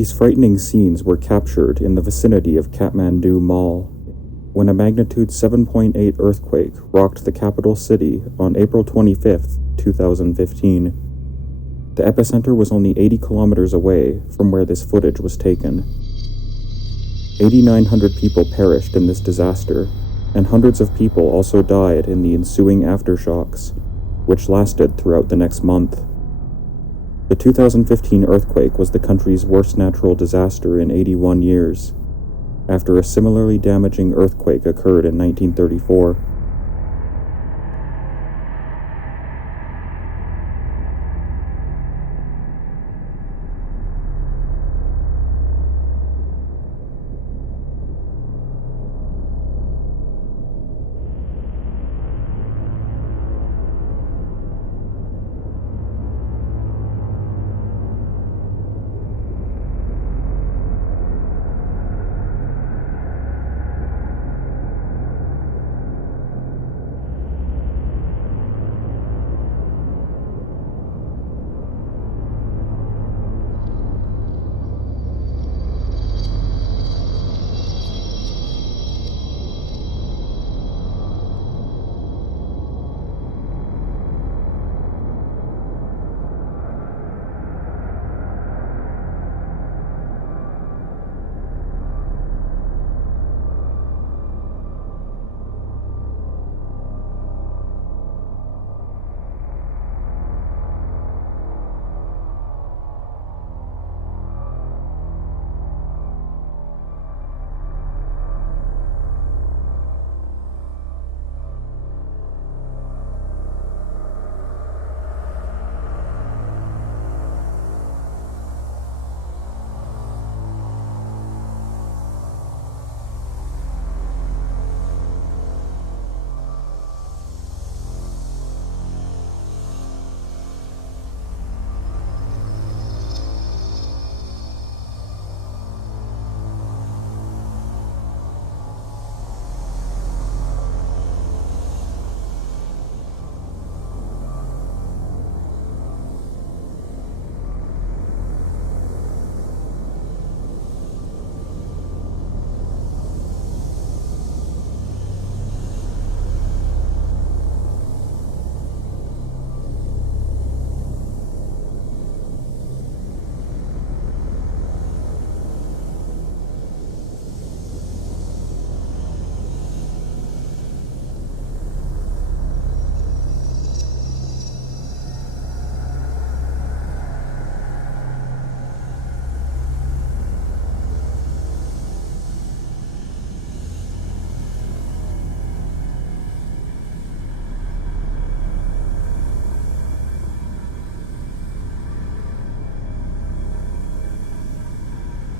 These frightening scenes were captured in the vicinity of Kathmandu Mall, when a magnitude 7.8 earthquake rocked the capital city on April 25, 2015. The epicenter was only 80 kilometers away from where this footage was taken. 8,900 people perished in this disaster, and hundreds of people also died in the ensuing aftershocks, which lasted throughout the next month. The 2015 earthquake was the country's worst natural disaster in 81 years, after a similarly damaging earthquake occurred in 1934.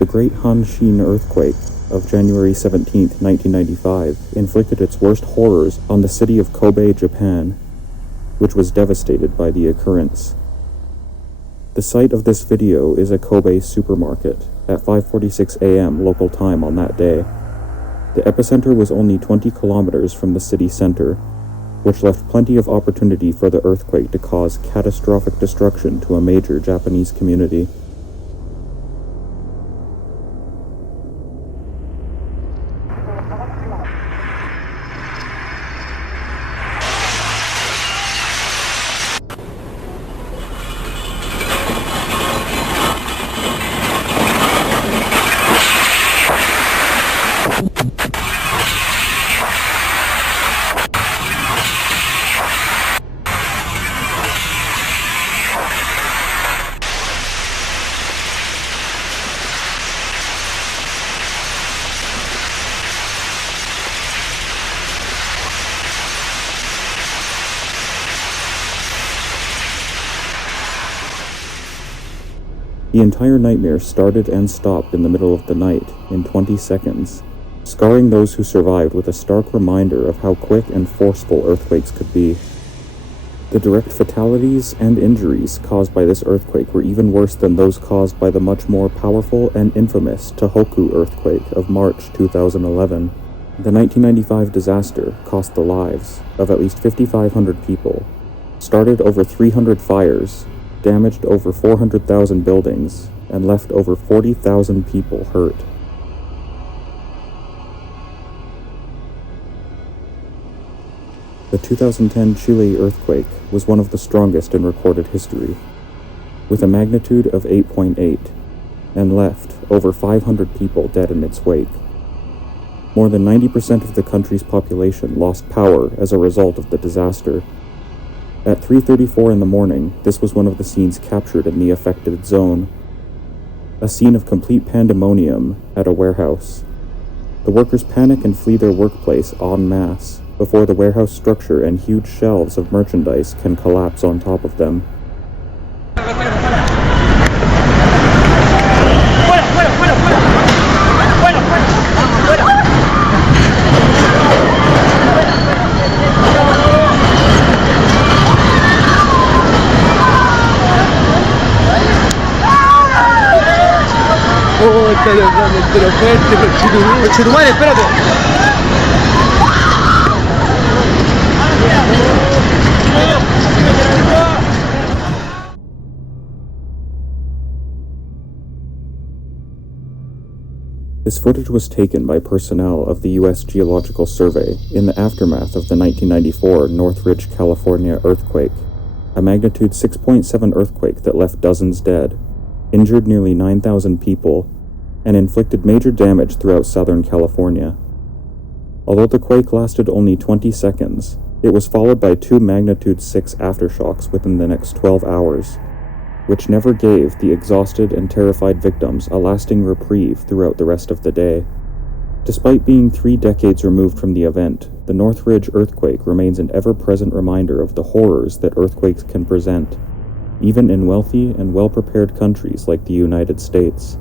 The Great Hanshin Earthquake of January 17, 1995, inflicted its worst horrors on the city of Kobe, Japan, which was devastated by the occurrence. The site of this video is a Kobe supermarket at 5:46 a.m. local time on that day. The epicenter was only 20 kilometers from the city center, which left plenty of opportunity for the earthquake to cause catastrophic destruction to a major Japanese community. The entire nightmare started and stopped in the middle of the night, in 20 seconds, scarring those who survived with a stark reminder of how quick and forceful earthquakes could be. The direct fatalities and injuries caused by this earthquake were even worse than those caused by the much more powerful and infamous Tohoku earthquake of March 2011. The 1995 disaster cost the lives of at least 5,500 people, started over 300 fires, damaged over 400,000 buildings, and left over 40,000 people hurt. The 2010 Chile earthquake was one of the strongest in recorded history, with a magnitude of 8.8, and left over 500 people dead in its wake. More than 90% of the country's population lost power as a result of the disaster. At 3:34 in the morning, this was one of the scenes captured in the affected zone. A scene of complete pandemonium at a warehouse. The workers panic and flee their workplace en masse before the warehouse structure and huge shelves of merchandise can collapse on top of them. Oh, está pero fuerte, conchetumare, espérate. This footage was taken by personnel of the U.S. Geological Survey in the aftermath of the 1994 Northridge, California earthquake, a magnitude 6.7 earthquake that left dozens dead, injured nearly 9,000 people, and inflicted major damage throughout Southern California. Although the quake lasted only 20 seconds, it was followed by 2 magnitude 6 aftershocks within the next 12 hours, which never gave the exhausted and terrified victims a lasting reprieve throughout the rest of the day. Despite being 3 decades removed from the event, the Northridge earthquake remains an ever-present reminder of the horrors that earthquakes can present, even in wealthy and well-prepared countries like the United States.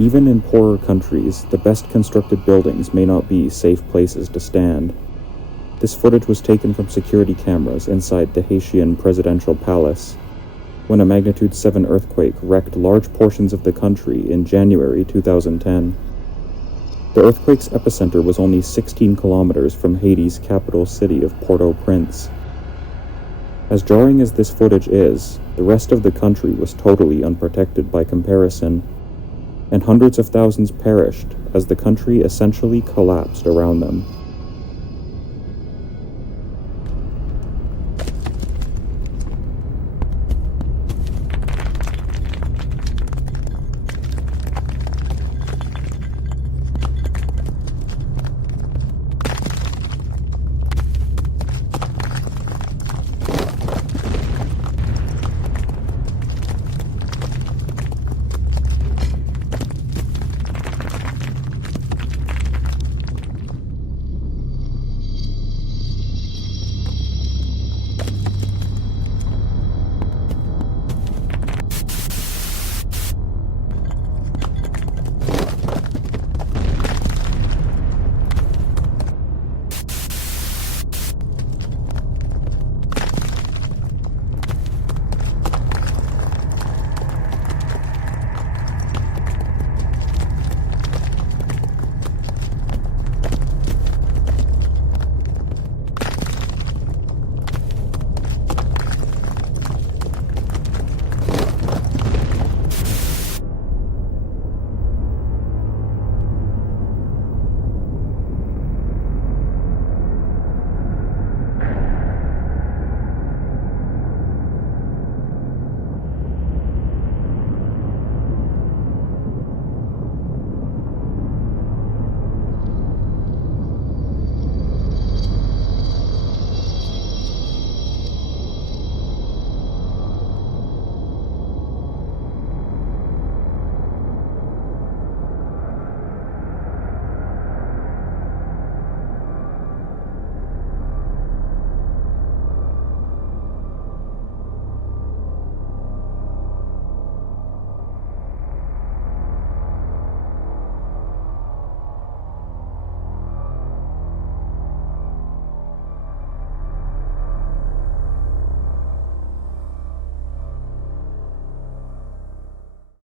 Even in poorer countries, the best constructed buildings may not be safe places to stand. This footage was taken from security cameras inside the Haitian presidential palace, when a magnitude 7 earthquake wrecked large portions of the country in January 2010. The earthquake's epicenter was only 16 kilometers from Haiti's capital city of Port-au-Prince. As jarring as this footage is, the rest of the country was totally unprotected by comparison, and hundreds of thousands perished as the country essentially collapsed around them.